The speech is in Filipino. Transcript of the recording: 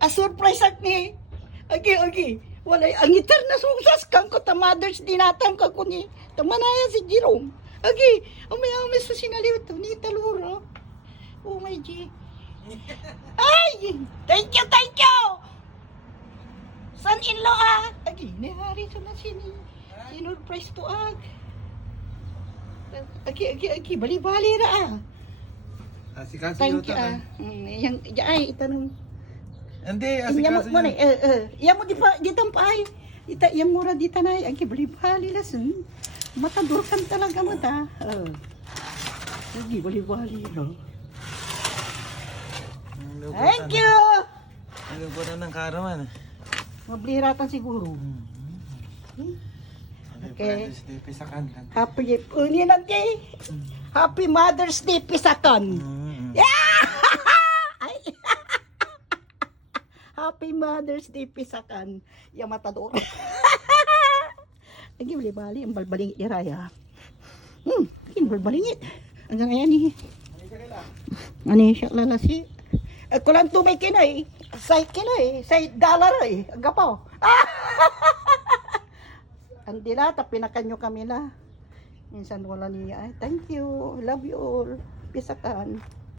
A surprise ak ni. Okay. Walay ang itar na susas kang ko ta Mother's Day natang ka ko ni. Tamanaya si Jerome. Okay, umay sa sinaliw to ni taluro. Oh my G. Ay! Thank you! Son-in-law Agi, nahari sa na sini. Sinurprise to ag. Agi, bali-bali ra Asikaso Thank yun you Yang, ay, itanong. Hindi, Inya mo asikaso na, yun. iya mo di pa ay. Iya mura di tanay. Agi, bali-bali lasun. Matadurkan talaga mata. Agi, bali-bali ra. Thank you! Nalubutan ng karaman. Mabliratan siguro. Okay. Mother's Day, pisakan kan. Happy Mother's Day, pisakan. Yeah! Ay. Happy Mother's Day, pisakan. Yung matador. Lagi bali-bali, ang balbalingit ni Raya. Ang balbalingit. Hanggang ngayon eh. Ano siya lalasi? Kulang tumay kinay. Say kinay. Say dollar Ang gapaw. Ang dilata, pinakanyo kami na. Minsan wala niya. Thank you. Love you all. Pisakan.